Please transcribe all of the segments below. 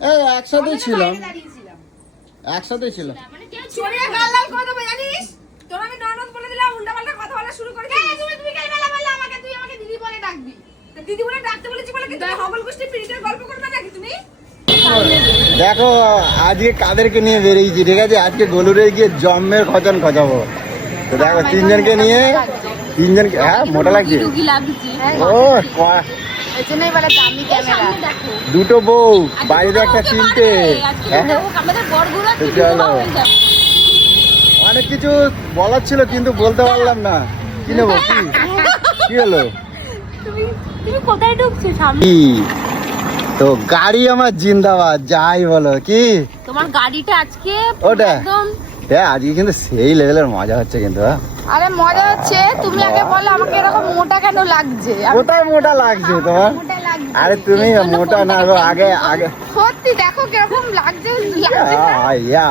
এই একসাথেই ছিলাম একসাথেই ছিলাম ছিল চড়িয়ে না। গাল লাল করে দেবো জানিস? তোর আমি ননদ বলে দিলাম, উল্টাপাল্টা কথা বলা শুরু করে দিলি। তুমি বিকেলবেলা বললে আমাকে, তুই আমাকে দিদি বলে ডাকবি। তা দিদি বলে ডাকতে বলেছি বলে কি তুমি হবল গোষ্ঠী পিরিতের গল্প করবে নাকি তুমি? দেখো আজকে কাদেরকে নিয়ে বেরিয়েছি ঠিক আছে আজকে গলুরে গিয়ে জম্মের খচন খচাবো তো দেখো তিনজনকে নিয়ে তিনজনকে হ্যাঁ মোটা লাগছে ও ক- এই জন্যই বলে দামি ক্যামেরা। দুটো বউ আজকে বাড়িতে একটা তিনটে। হ্যাঁ? চলো। অনেক কিছু বলার ছিল কিন্তু বলতে পারলাম না। কি নেব? কি? কি হলো? তুমি তুমি কোথায় ঢুকছো সামনে? তো গাড়ি আমার জিন্দাবাদ যাই বলো কি? তোমার গাড়িটা আজকে ওটা? একদম হ্যাঁ আজকে কিন্তু সেই লেভেলের মজা হচ্ছে কিন্তু হ্যাঁ। আরে মজা হচ্ছে তুমি আগে বলো আমাকে এরকম মোটা কেন লাগছে? কোথায় মোটা লাগছে তোমার আরে তুমি মোটা না গো আগে আগে। সত্যি দেখো কীরকম লাগছে ইয়া।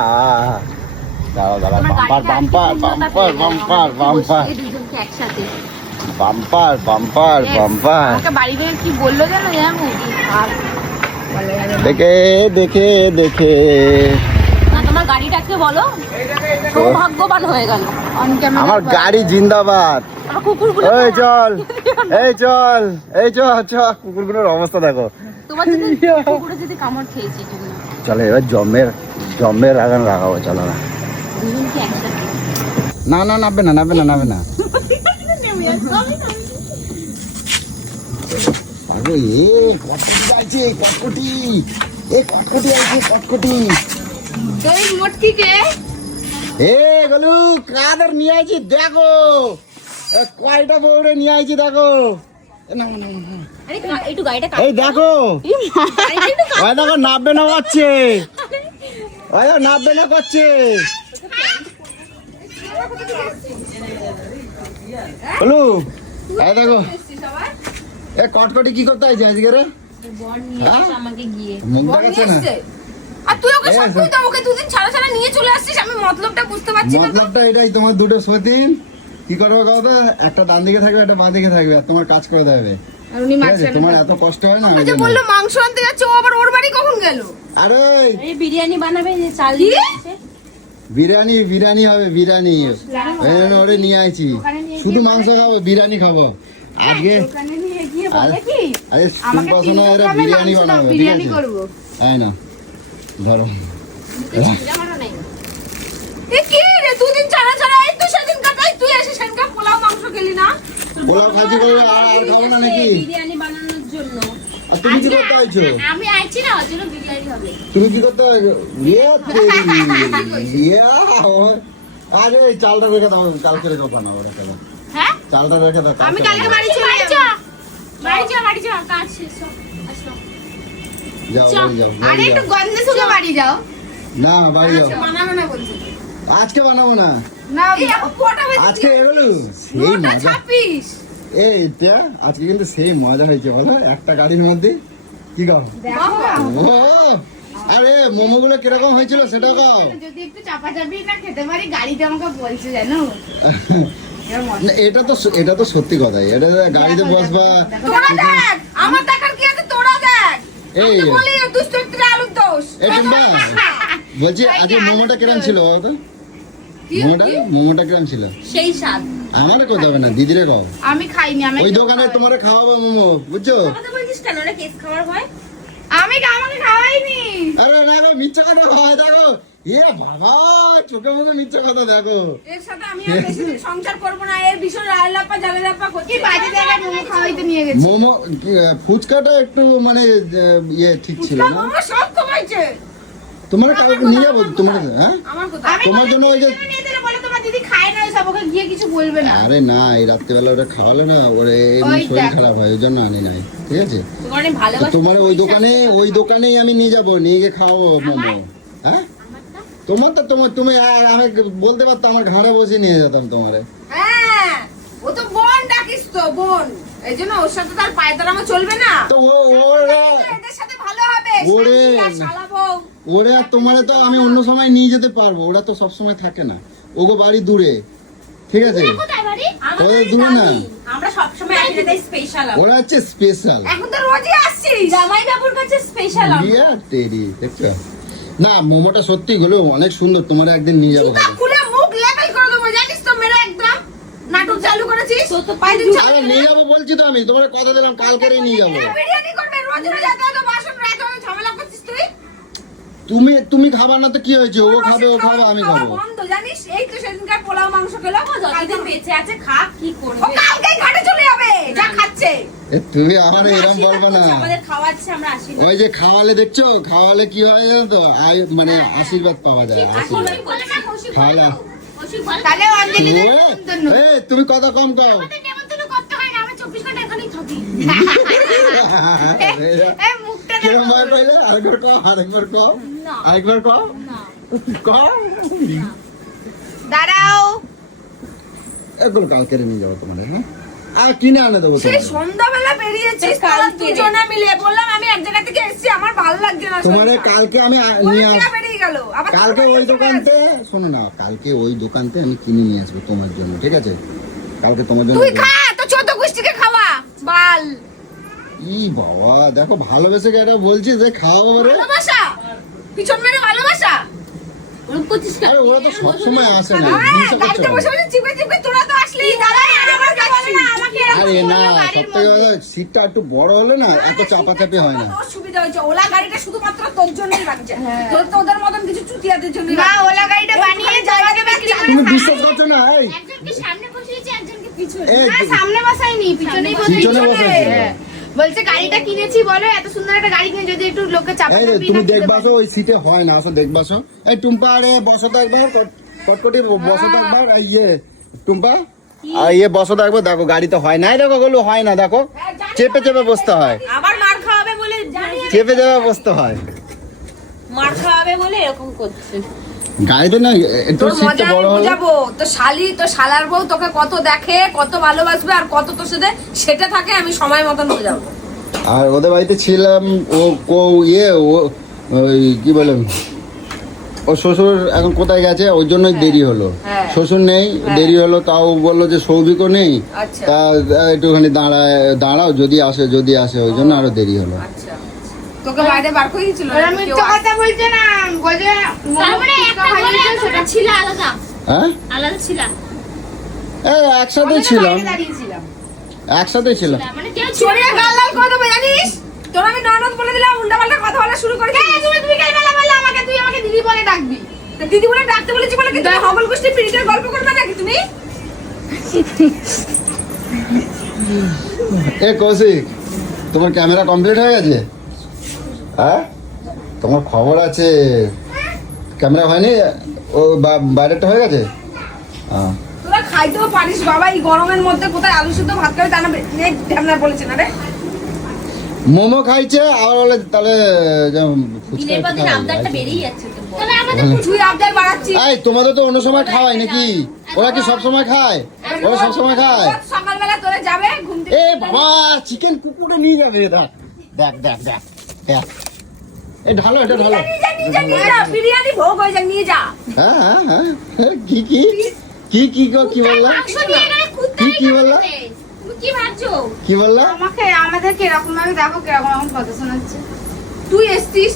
দাঁড়াও দাঁড়াও bumper bumper bumper bumper bumper একসাথে। বাম্পার বাম্পার বাম্পার বাড়ি থেকে কি বলল জানো? দেখে দেখে দেখে। বলো? সৌভাগ্যবান হয়ে গেল। আমার গাড়ি জিন্দাবাদ। এই চল। এই চল এই চল চল। কুকুরগুলোর অবস্থা দেখো। চলো এবার জম্মের জম্মের আগান লাগাবো চলো না। না না নামবে না নামবে না নামবে না। পাগল এ কটকটি আছে কটকটি। এ কটকটি আছে কটকটি। এ গলু কাদের নিয়ে আইছি? দেখো। কয়টা বউরে নিয়ে আইছি দেখো। এই দেখো। ওই দেখো নাববে না ওই নাববে না করছে। বলু এই দেখো। এ কটকটি কি করতে আইছে আজকে রে? মুখ দেখাচ্ছে না? তুই ওকে সব। তো ওকে দুদিন ছাড়া ছাড়া নিয়ে চলে আসছিস আমি মতলবটা বুঝতে পারছি না মতলবটা এটাই তোমার দুটো সতীন কি করবে কথা একটা ডান দিকে থাকবে একটা বাঁ দিকে থাকবে আর তোমার কাজ করে দেবে। আর উনি তোমার এত কষ্ট হয় না? যে বলল মাংস আনতে যাচ্ছে ও আবার ওর বাড়ি কখন গেল? আরে এই বিরিয়ানি বানাবে যে চাল দিয়ে বিরিয়ানি বিরিয়ানি হবে বিরিয়ানি। ওরে নিয়ে আইছি। শুধু মাংস খাব বিরিয়ানি খাব। আজকে ওখানে আরে আমাকে বিরিয়ানি বানাবে বিরিয়ানি করব। তাই না? ধরো। জামানো নাই। এ কি রে দুদিন ছাড়া ছাড়া এই তো সেদিন কাটাই তুই এসে সেদিনকার পোলাও মাংস খেলি না? পোলাও খাচ্ছি করবে আর আর খাব না নাকি? বিরিয়ানি বানানোর জন্য। তুমি কি করতে আইছো? আমি আইছি না ওর জন্য বিরিয়ানি হবে। তুমি কি করতে ইয়ে তেরি, ইয়ে, আরে চালটা রেখে দাও কালকে রেখে বানাবো রেখে দাও। হ্যাঁ? চালটা রেখে দাও আমি কালকে বাড়ি চলে যাব। যা বাড়ি যা বাড়ি যা কাজ শেষ যাও বাড়ি যাও আরে একটু গন্ধে শুকে বাড়ি যাও। না বাড়ি যাও। আজকে না বলছি। আজকে বানাবো না। আজকে এগুলো? সেই মজা। এই এটা আজকে কিন্তু সেই মজা হয়েছে বলো? একটা গাড়ির মধ্যে। কি গাও? আরে মোমো গুলো কীরকম হয়েছিল সেটাও গাও। যদি একটু চাপাচাপি না খেতে পারি গাড়িতে আমাকে বলছে জানো? এটা তো এটা তো সত্যি কথাই এটা গাড়িতে বসবা। আমার দেখার কি এই আলুর দোষ। এই টুম্পা বলছি আগে মোমোটা কিরম ছিল তো মোমোটা? মোমোটা কিরম ছিল? সেই স্বাদ। আমারে কথা হবে না দিদিরে কও। আমি খাইনি আমি ওই দোকানে তোমারে খাওয়াবো মোমো বুঝছ? কথা বলছিস কেন? ওরা কেক খাওয়ার হয় আমি আমাকে খাওয়াইনি। আরে না মিথ্যা কথা হয় দেখো। এ বাবা চোখে মুখে মিথ্যা কথা দেখো। এর সাথে আমি আর বেশি দিন সংসার করব না এর ভীষণ লাল্লাপা জালালাপা করছি। বাজে জায়গায় মোমো খাওয়াইতে নিয়ে গেছি? মোমো ফুচকাটা একটু মানে ইয়ে ঠিক ছিল না? মোমো সব কমাইছে। তোমার কাউকে নিয়ে যাব তোমার হ্যাঁ? আমার কথা আমি তোমার জন্য ওই যে নিয়ে দিলে বলে তোমার দিদি খায় না সব ওকে গিয়ে কিছু বলবে না। আরে না এই রাত্রিবেলা ওটা খাওয়ালে না ওরে এমনি শরীর খারাপ হয় ওই জন্য আনি নাই ঠিক আছে? তোমার ওই দোকানে ওই দোকানেই আমি নিয়ে যাব নিয়ে গিয়ে খাওয়াবো মোমো। তোমার তো তোমার তুমি আর আমি বলতে পারতো আমার ঘাড়ে বসে নিয়ে যেতাম তোমারে। হ্যাঁ ও তো বোন ডাকিস তো বোন। এই জন্য ওর সাথে তার পায়ে আমার চলবে না। তো ও ওরা এদের সাথে ভালো হবে ওরে। ওরে আর তোমারে তো আমি অন্য সময় নিয়ে যেতে পারব ওরা তো সব সময় থাকে না। ওগো বাড়ি দূরে ঠিক আছে? কোথায় দূরে না। আমরা সবসময় একসাথে স্পেশাল ওরা হচ্ছে স্পেশাল এখন তো রোজই আসছিস জামাই বাবুর কাছে স্পেশাল দেখছ? না মোমোটা সত্যি হলো অনেক সুন্দর তোমার একদিন নিয়ে যাব খুলে মুখ লেবেল করে দেবো জানিস তো মেরে একদম। নাটক চালু করেছিস? তো নিয়ে যাব বলছি তো আমি তোমার কথা দিলাম কালকেই নিয়ে যাব। বিরিয়ানি করবে রোজ রোজ এত এত বাসন এত ঝামেলা করছিস তুই? তুমি তুমি খাবার না তো কি হয়েছে? ও খাবে ও খাবে আমি খাব। বন্ধ জানিস? এই তো সেদিনকার পোলাও মাংস খেলাম যতদিন বেঁচে আছে খা কি ও করবে কালকেই ঘাটে চলে যাবে। যা খাচ্ছে। তুমি আমার এরকম বলবে না। ওই যে খাওয়ালে দেখছ? খাওয়ালে কি হয় জানো তো? মানে আশীর্বাদ পাওয়া যায় খাওয়ালে তুমি কথা কম কও। হয় আরেকবার কও আরেকবার না। আরেকবার না। কও। দাঁড়াও। এগুলো কালকে নিয়ে যাব তোমার হ্যাঁ? আর কিনে আনে দেবো সেই সন্ধ্যাবেলা বেরিয়েছিস। কাল দুজনে মিলে বললাম আমি এক জায়গা থেকে এসেছি আমার ভালো লাগছে না তোমার কালকে আমি নিয়ে মেয়েরা আস বেরিয়ে গেল। আবার কালকে ওই দোকানতে শোনো না কালকে ওই দোকানতে আমি কিনে নিয়ে আসব তোমার জন্য ঠিক আছে? কালকে তোমার জন্য তুই খা তো চোদ্দ গোষ্ঠীকে খাওয়া বাল। ই বাবা দেখো ভালোবেসে এটা বলছি যে খাওয়াবো রে ভালোবাসা? পিছন মেরে ভালোবাসা? ওরকম করছিস কেন? আরে ওরা তো সবসময় আসে না। হ্যাঁ, হিংসা করছে গাড়িতে বসে বসে চিপে চিপে তোরা তো আসলি। দাদা আমার যাচ্ছি না আমাকে এরকম আরে না বলল গাড়ির সব থেকে মধ্যে। সিটটা একটু বড় হলে না এত চাপাচাপি হয় না। সুবিধা হয়েছে। ওলা গাড়িটা শুধুমাত্র তোর জন্যই লাগছে তোর তো ওদের মতন কিছু চুতিয়াদের জন্য না, ওলা গাড়িটা বানিয়ে জায়গাতে বিক্রি করে তুমি বিশ্বাস করছ না এই। একজনকে সামনে বসিয়েছে একজনকে পিছনে। না সামনে বসাইনি পিছনেই। হ্যাঁ। বলছে গাড়িটা কিনেছি বলো এত সুন্দর একটা গাড়ি কিনে যদি একটু লোকে চাপা তুমি দেখবাসো ওই সিটে হয় না আসো দেখবাসো এই টুম্পা আরে বসো তো একবার কটকটি বসো তো একবার ইয়ে টুম্পা। আর ইয়ে বসো দেখো গাড়িতে হয় না দেখো গুলো হয় না দেখো। চেপে চেপে বসতে হয়। আবার মার খাওয়াবে বলে চেপে চেপে বসতে হয়। মার খাওয়াবে বলে এরকম করছে। গাড়িতে না একটু সিটটা বড় বুঝাবো। তো শালি তো শালার বউ তোকে কত দেখে কত ভালোবাসবে আর কত তোর সাথে সেটা থাকে আমি সময় মতন বোঝাবো। আর ওদের বাড়িতে ছিলাম ও কো ইয়ে ও ওই কি বলে ও শ্বশুর এখন কোথায় গেছে ওই জন্যই দেরি হলো। হ্যাঁ। শ্বশুর নেই দেরি হলো তাও বলল যে সৌভিকও নেই। আচ্ছা। তা একটুখানি দাঁড়ায় দাঁড়াও যদি আসে যদি আসে ওই জন্য আরও দেরি হলো। আচ্ছা। তোকে বাইরে বার করে দিয়েছিল? কেউ মিথ্যা কথা বলছে না। একটা বলে একটা ছিল আলাদা। হ্যাঁ? আলাদা ছিল। এই একসাথে তো দাঁড়িয়েছিলাম। একসাথে ছিলাম। মানে কেউ ছিল চড়িয়ে গাল লাল করে দেবো জানিস? তোর আমি ননদ বলে দিলাম উল্টা পাল্টা কথা বলা শুরু করে তুমি বিকেল বেলা বললে আমাকে? তুই আমাকে দিদি বলে ডাকবি। দিদি বলে ডাকতে বলেছি বলে কি তুমি হবল গোষ্ঠী পিড়িতের গল্প করবে নাকি তুমি? এ কৌশিক তোমার ক্যামেরা কমপ্লিট হয়ে গেছে? হ্যাঁ? তোমার খবর আছে? ক্যামেরা হয়নি? ও বা- বাইরেরটা হয়ে গেছে? হ্যাঁ। তোরা খাইতেও পারিস বাবা এই গরমের মধ্যে কোথায় আলু সিদ্ধ ভাত খাবে তা না ঢ্যামনার বলেছে না রে? মোমো খাইছে আর বলে তাহলে বাড়াচ্ছিস। এই তোমাদের তো অন্য সময় খাওয়াই নাকি? ওরা কি সব সময় খায়? ওরা সব সময় খায়? সকালবেলা তোরা যাবে ঘুম এ বাবা চিকেন কুকুরে নিয়ে যাবে দেখ। দেখ দেখ দেখ। দেখ। এই ঢালো এটা ঢালো। নিয়ে যা, নিয়ে যা, বিরিয়ানি ভোগ হয়ে যাক নিয়ে যা। হ্যাঁ হ্যাঁ হ্যাঁ কি কি? কি কি গো কি বললা? কি কি বললা? কি ভাবছ? কি বললা? আমাকে আমাদের কীরকম ভাবে দেখো কীরকম এখন কথা শোনাচ্ছে। তুই এসছিস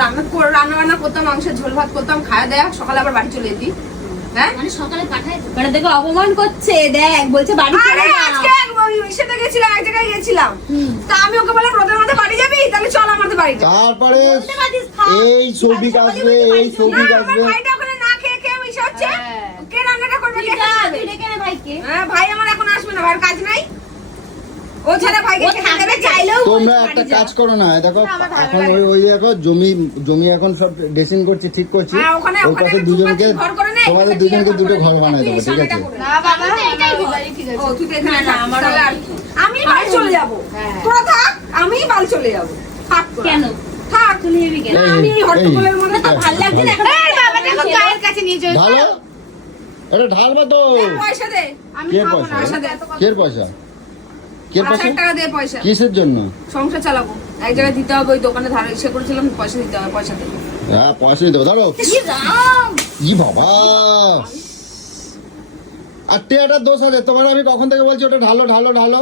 রান্না করে রান্না বান্না করতাম মাংসের ঝোল ভাত করতাম খাওয়া দেয়া সকালে আবার বাড়ি চলে যেতি হ্যাঁ? মানে সকালে পাঠায় মানে দেখো অপমান করছে দেখ বলছে বাড়ি আরে আজকে এক- গেছিলাম এক জায়গায় গেছিলাম তা আমি ওকে বললাম রোদের মধ্যে বাড়ি যাবি? তাহলে চল আমাদের বাড়িতে। তারপরে এই সৌভিক আসবে এই না আমার আসবে ভাইটা ওখানে না খেয়ে খেয়ে মিশে হচ্ছে। হ্যাঁ। কে রান্নাটা করবে কে খাবে? হ্যাঁ ভাই আমার এখন আসবে না ভাইয়ের কাজ নাই। ও ছাড়া ভাইকে খেতে দেবে চাইলেও তোমরা একটা কাজ করো না দেখো এখন ওই ওই দেখো জমি জমি এখন সব ড্রেসিং করছি ঠিক করছি। হ্যাঁ, ওর দুজনকে ঘর তোমাদের দুজনকে দুটো ঘর নে। বানাই ঠিক আছে? নে। বাবা তো এটাই আমার বলি। বাড়ি ঠিক আছে ও তুই না, না, আমার তাহলে আর কি? আমি বাড়ি চলে যাব। হ্যাঁ। তোরা থাক আমি বাড়ি চলে যাব। থাক কেন? থাক। চলে যাবি কেন? আমি হট্টগোলের মধ্যে এই, থাক- লাগছে না? এই বাবা দেখো গায়ের কাছে নিয়ে চলে ঢালো এটা ঢালবা তো পয়সা দে। আমি খাব পয়সা? না পয়সা? দে। কে পয়সা কে পাঁচ পয়সা হাজার টাকা পয়সা। কিসের জন্য? সংসার চালাবো। এক জায়গায় দিতে হবে ওই দোকানে ধার ইসে করেছিলাম পয়সা দিতে হবে পয়সা হ্যাঁ পয়সা দেবো ধরো ই বাবা। আর টেয়াটার দোষ আছে তোমার আমি কখন থেকে বলছি ওটা ঢালো ঢালো ঢালো?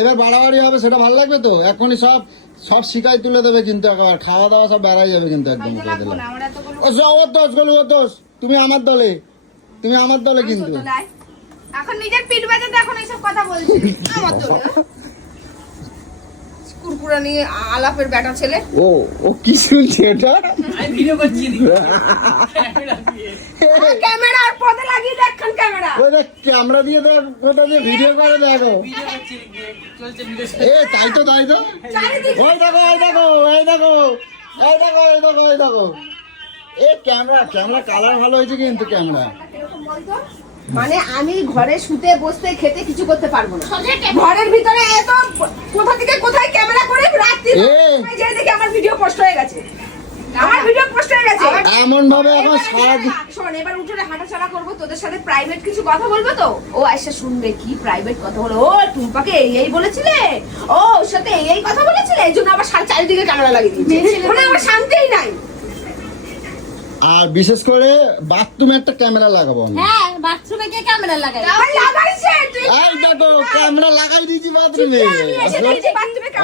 এবার বাড়াবাড়ি হবে সেটা ভালো লাগবে তো? এখনই সব সব শিকাই তুলে দেবে কিন্তু একবার। খাওয়া দাওয়া সব বেড়াই যাবে কিন্তু একদম ও দোষ গলু ওর দোষ তুমি আমার দলে। তুমি আমার দলে কিন্তু। এখন নিজের পিঠ বাজাতে এখন এইসব কথা বলছি। আমার তো কুরকুরা নিয়ে আলাপের বেটা ছেলে। ও ও কি শুনছে এটা? ক্যামেরা আর পদে লাগিয়ে ক্যামেরা। ওই দেখ ক্যামেরা দিয়ে দেখ ওটা দিয়ে ভিডিও করে দেখো। এ তাই তো তাই তো। ওই দেখো ওই দেখো এই দেখো এই দেখো এই দেখো এই দেখো। এ ক্যামেরা ক্যামেরা কালার ভালো হয়েছে কিন্তু ক্যামেরা? মানে আমি ঘরে শুতে বসতে খেতে কিছু করতে পারব না। ঘরের ভিতরে এত কোথা থেকে কোথায় ক্যামেরা করে। যে দেখি আমার ভিডিও পোস্ট হয়ে গেছে। আমার ভিডিও পোস্ট হয়ে গেছে। এমন ভাবে এখন এবার সারাদিন হা- শোন এবার উঠোনে হাঁটাচলা করব তোদের সাথে প্রাইভেট কিছু কথা বলব তো? ও শুনবে কি প্রাইভেট কথা বলো? ও টুম্পাকে এই এই বলেছিলে? ও ওর সাথে এই এই কথা বলেছিলে? এই জন্য আবার চারিদিকে ক্যামেরা লাগিয়ে দিয়েছে মানে আমার শান্তিই নাই। আর বিশেষ করে বাথরুমে একটা ক্যামেরা লাগাবো আমি। হ্যাঁ বাথরুমে কে ক্যামেরা লাগাই। লাগাইছে এই দেখো ক্যামেরা লাগাই দিয়েছি বাথরুমে।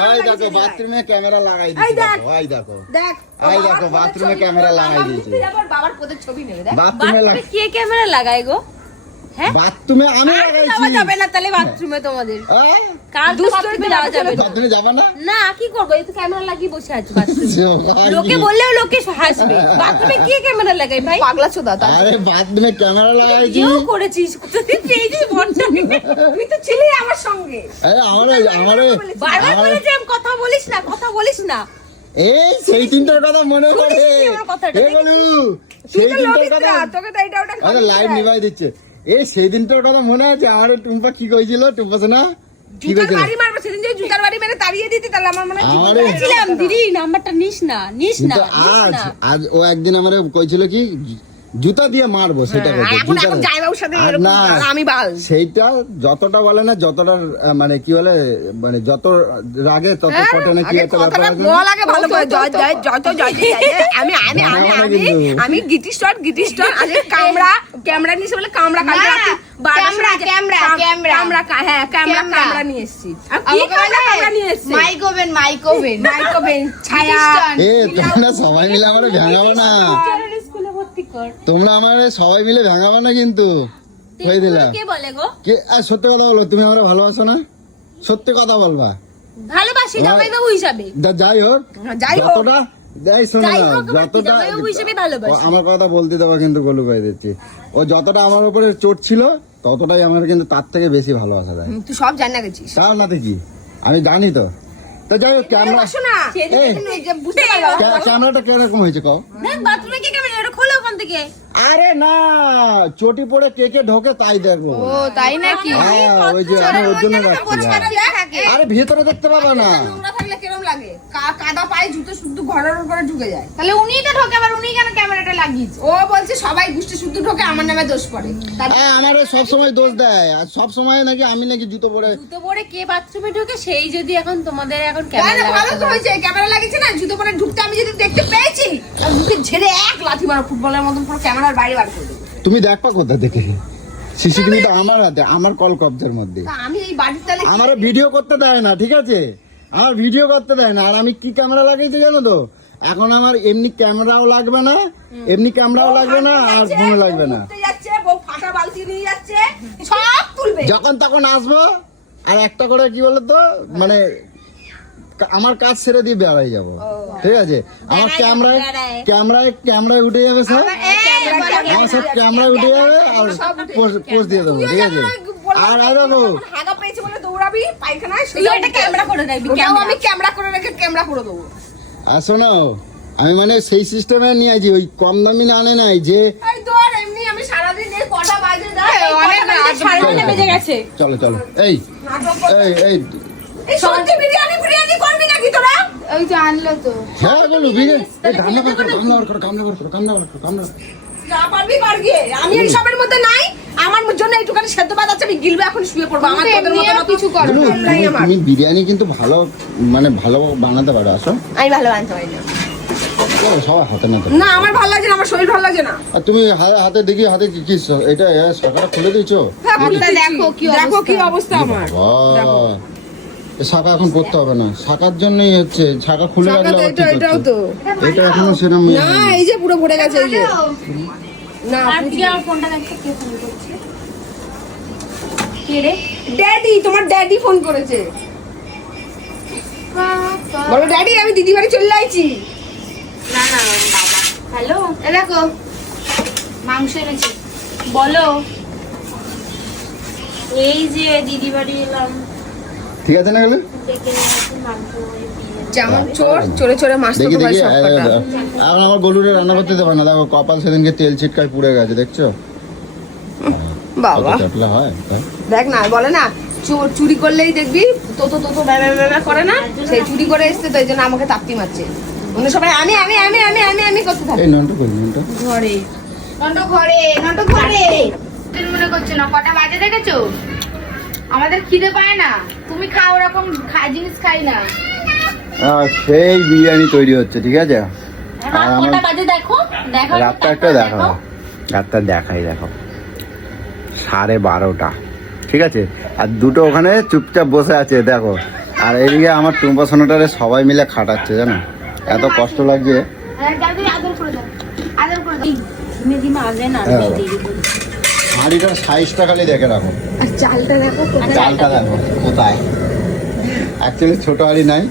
এই দেখো বাথরুমে ক্যামেরা লাগাই দিয়েছি দেখ। দেখো এই দেখো। দেখ এই দেখো, বাথরুমে ক্যামেরা লাগাই দিয়েছে। বাবার পোদের ছবি নেই দেখ। বাথরুমে কে ক্যামেরা লাগায় গো? বাথরুমে আমি লাগাইছি। যাবে না তাহলে বাথরুমে তোমাদের এই, কার বাথরুমে যাওয়া যাবে না। বাথরুমে যাবে না? না কি করব? এই তো ক্যামেরা লাগিয়ে বসে আছো বাথরুমে। ভাই। লোকে বললেও লোকে হাসবে। বাথরুমে কে ক্যামেরা লাগাই ভাই? পাগলা চোদা আরে বাথরুমে ক্যামেরা লাগাইছি। কেউ করেছিস। কোথাদিন পেয়েছিস বলটা তুই তো ছিলি আমার সঙ্গে। আরে আমারে আমারে বারবার বলেছি আমি কথা বলিস না কথা বলিস না। এই সেই তিনটার কথা মনে পড়ে। বলু সেই তিনটার কথা তোকে তো এটা ওটা আরে লাইভ নিভাই দিচ্ছে। এই সেই দিনটার কথা মনে আছে আমার টুম্পা কি কইছিল টুম্পা না কি জুতার কইছিল? বাড়ি মারবো সেদিন যে জুতার বাড়ি মেরে তাড়িয়ে দিতে তাহলে আমার মনে হয় দিদি নাম্বারটা নিস না নিস না আজ ও একদিন আমার কইছিল কি জুতা দিয়ে মারবো সেটা সাথে এরকম না আমি বাল। সেইটা যতটা বলে না যতটা মানে কি বলে মানে যত রাগে তত হ্যাঁ, পটে না কি একটা ব্যাপার আছে বল আগে ভালো করে জয় জয় জয় জয় জয় জয়। আমি আমি আমি আমি আমি গিটি স্টোর গিটি স্টোর আগে কামড়া ক্যামেরা বলে কামড়া ক্যামেরা, ক্যামেরা, ক্যামেরা। ক্যামেরা হ্যাঁ ক্যামেরা ক্যামেরা। নিয়ে এসেছি। কি ক্যামেরা ক্যামেরা নিয়ে এসেছি? Mike oven mike oven microwave ছায়া এ তোমরা সবাই মিলে আমার ভেঙাবো না। তোমরা আমার সবাই মিলে ভেঙাবো না কিন্তু? দিলা? কে বলে গো। কে? আর সত্যি কথা বলো তুমি আমরা ভালোবাসো না? সত্যি কথা বলবা। ভালোবাসি জামাই বাবু হিসাবে। যাই হোক যাই হোক। যতটা যাই শোনো না যতটা আমার কথা বলতে দেওয়া কিন্তু গলু দিচ্ছি। ও যতটা আমার উপরে চোট ছিল ততটাই আমার কিন্তু তার থেকে বেশি ভালোবাসা দেয়। হুম, তুই সব জানা গেছিস। তাও না কি? আমি জানি তো। তো যাই হোক ক্যামেরা ক্যামেরাটা কীরকম হয়েছে কও? বাথরুমে কে ওখান থেকে? আরে না চটি পড়ে কে কে ঢোকে তাই দেখব। ও তাই নাকি? হ্যাঁ ওই যে আমি ওর জন্য রাখছি হ্যাঁ। আরে ভিতরে দেখতে পাবা না। নোংরা থাকলে লাগে? কাদা পায়ে জুতো শুদ্ধ ঘরের করে ঢুকে যায়। তাহলে উনিই তো ঢোকে আবার উনি কেন ক্যামেরাটা লাগিয়েছে? ও বলছে সবাই গুষ্টি শুদ্ধ ঢোকে আমার নামে দোষ পড়ে। তার হ্যাঁ আমার সব সময় দোষ দেয়। আর সব সময় নাকি আমি নাকি জুতো পরে জুতো পরে কে বাথরুমে ঢোকে? সেই যদি এখন তোমাদের এখন ক্যামেরা ভালো তো হয়েছে ক্যামেরা লাগিয়েছে না জুতো পরে ঢুকতে আমি যদি দেখতে পেয়েছি মুখে ঝেড়ে এক লাথি মারো ফুটবলের মতন পুরো ক্যামেরার বাইরে বার করে দেবো। তুমি দেখবা কোথা থেকে? সিসিটিভিটা আমার হাতে আমার কল কবজার মধ্যে। তা আমি এই বাড়ির তালে আমার ভিডিও করতে দেয় না ঠিক আছে? আমার ভিডিও করতে দেয় না আর আমি কি ক্যামেরা লাগাইছি জানো তো? এখন আমার এমনি ক্যামেরাও লাগবে না এমনি ক্যামেরাও লাগবে না আর ফোনও লাগবে না। ঘুরতে যাচ্ছে বউ ফাটা বালতি নিয়ে যাচ্ছে সব তুলবে। যখন তখন আসব আর একটা করে কি বলতো মানে কা- আমার কাজ ছেড়ে দিয়ে বেড়াই যাব। ঠিক আছে? আমার ক্যামেরায় ক্যামেরায় ক্যামেরায় উঠে যাবে সব আমার সব ক্যামেরায় উঠে যাবে আর পোস্ট দিয়ে দেবো ঠিক আছে? আর আর হাগা পেয়েছে বলে দৌড়াবি পায়খানায় ক্যামেরা করে রাখবি ক্যামেরা। আমি ক্যামেরা করে রেখে ক্যামেরা করে দেবো। আর শোনো আমি মানে সেই সিস্টেমে নিয়ে আছি ওই কম দামি না আনে নাই যে চলো, চলো চলো। এই এই এই। এই সত্যি বিরিয়ানি বিরিয়ানি করবি নাকি তোরা? ওই যে আনলো তো। হ্যাঁ বলো বিরে এই গামলা বার করো বার করো বার করো গামলা করো করো। যা পারবি পার গিয়ে আমি এই সবের মধ্যে নাই। আমার জন্য এইটুখানি সেদ্ধ ভাত আছে আমি গিলবে এখন শুয়ে পড়ব। আমার তুমি তোদের মতো কিছু করো নাই তুমি- আমার। তুমি বিরিয়ানি কিন্তু ভালো মানে ভালো বানাতে পারো আসো। আমি ভালো বানতে পারি না। হাতে না আমার ভালো লাগছে না আমার শরীর ভালো লাগছে না। আর তুমি হাতে দেখি হাতে কি কি এটা এ, খুলে দিয়েছ? হ্যাঁ। দেখো কি অবস্থা। অবস্থা আমার। শাখা এখন করতে হবে না। শাখার জন্যই হচ্ছে শাখা খুলে রাখলে আবার ঠিক এটাও তো। এটা এখনও সেরকম ইয়ে না এই যে পুরো ভরে গেছে এই যে। না আর আমার ফোনটা দেখতে কে ফোন করছে? কে রে? ড্যাডি তোমার ড্যাডি ফোন করেছে। বলো ড্যাডি আমি দিদি বাড়ি চলে আইছি। না না বাবা। হ্যালো? এ দেখো। মাংস এনেছি। বলো। এই যে দিদি বাড়ি এলাম। ঠিক আছে না গেলে ডেকে নিয়ে আসি মাংস ওই দিয়ে। যেমন চোর চোরে চোরে মাছ দেখি দেখি সব এ, কটা এখন আমার গলুরে রান্না করতে দেবে না। দেখো কপাল সেদিনকে তেল ছিটকায় পুড়ে গেছে দেখছ? বাবা। হয় হ্যাঁ? দেখ না বলে না চুরি করলেই দেখবি তো তো তো করে না সেই চুরি করে এসছে তো এই জন্য আমাকে তাপ্তি মারছে। অন্য সবাই আমি আমি আমি আমি আমি আমি করতে থাকি। এই ননটা করি ননটা? ঘরে। নন্দ ঘরে। তুমি মনে করছ না কটা বাজে দেখেছ? আমাদের খিদে পায় না। তুমি খাও ওরকম জিনিস খাই না। সেই বিরিয়ানি তৈরি হচ্ছে ঠিক আছে? রাত আর আমার- কটা বাজে দেখো। দেখো রাতটা একটা দেখো রাতটা দেখাই দেখো। সাড়ে বারোটা ঠিক আছে? আর দুটো ওখানে চুপচাপ বসে আছে দেখো। আর এদিকে আমার টুম্পা সোনাটারে সবাই মিলে খাটাচ্ছে জানো? এত কষ্ট লাগছে। হ্যাঁ, আদর করে দাও। আদর করে দাও। হাঁড়িটার সাইজটা খালি দেখে রাখো। আর চালটা দেখো চালটা দেখো কোথায়? অ্যাকচুয়ালি ছোট হাঁড়ি নাই।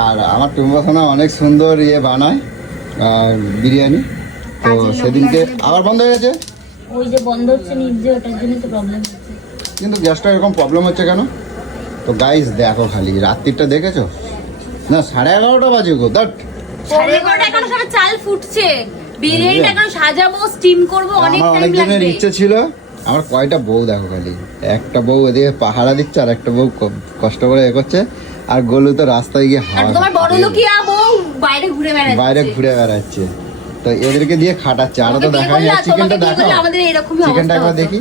আর আমার টুম্পা সোনা অনেক সুন্দর ইয়ে বানায় আর বিরিয়ানি। তো সেদিনকে আবার বন্ধ হয়ে গেছে? ওই যে বন্ধ হচ্ছে নিজে ওটার জন্য তো প্রবলেম হচ্ছে। কিন্তু গ্যাসটা এরকম প্রবলেম হচ্ছে কেন? তো গাইস দেখো খালি রাত্রিটা দেখেছ? না সাড়ে এগারোটা বাজে গো দ্যাট। সাড়ে এগারোটা এখন সবাই চাল ফুটছে। বিরিয়ানিটা এখন সাজাবো স্টিম করব অনেক আমার টাইম লাগবে। ইচ্ছে ছিল আমার কয়টা বউ দেখো খালি। একটা বউ এদিকে পাহারা দিচ্ছে আর একটা বউ কষ্ট করে এ করছে আর গোলু তো রাস্তায় গিয়ে আর হাওয়া তোমার বড়। লোকিয়া বউ বাইরে ঘুরে বেড়াচ্ছে। বাইরে ঘুরে বেড়াচ্ছে। তো এদেরকে দিয়ে খাটাচ্ছে আরও তো দেখা যায় চিকেনটা দেখো আমাদের এরকমই চিকেনটা একবার দেখি।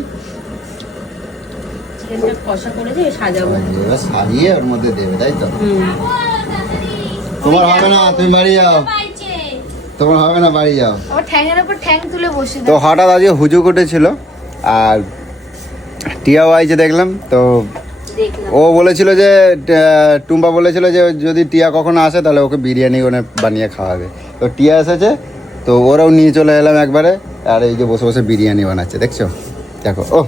চিকেনটা কষা করে দিয়ে সাজাবো। এবার সারিয়ে ওর মধ্যে দেবে তাই তো? তোমার হবে না তুমি বাড়ি যাও। তোমার হবে না বাড়ি যাও। ঠ্যাংয়ের উপর ঠ্যাং তুলে বসে তো হঠাৎ আজকে হুজু উঠেছিল আর টিয়াও আইছে দেখলাম তো ও বলেছিল যে টুম্পা বলেছিল যে যদি টিয়া কখনো আসে তাহলে ওকে বিরিয়ানি ওনে বানিয়ে খাওয়াবে। তো টিয়া এসেছে তো ওরাও নিয়ে চলে এলাম একবারে আর এই যে বসে বসে বিরিয়ানি বানাচ্ছে দেখছ? দেখো ও।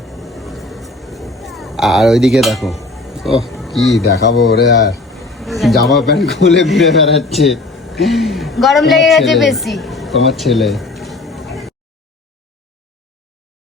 আর ওইদিকে দেখো ও কি দেখাবো ওরে আর। জামা প্যান্ট খুলে ঘুরে বেড়াচ্ছে। গরম লেগে গেছে বেশি। তোমার ছেলে।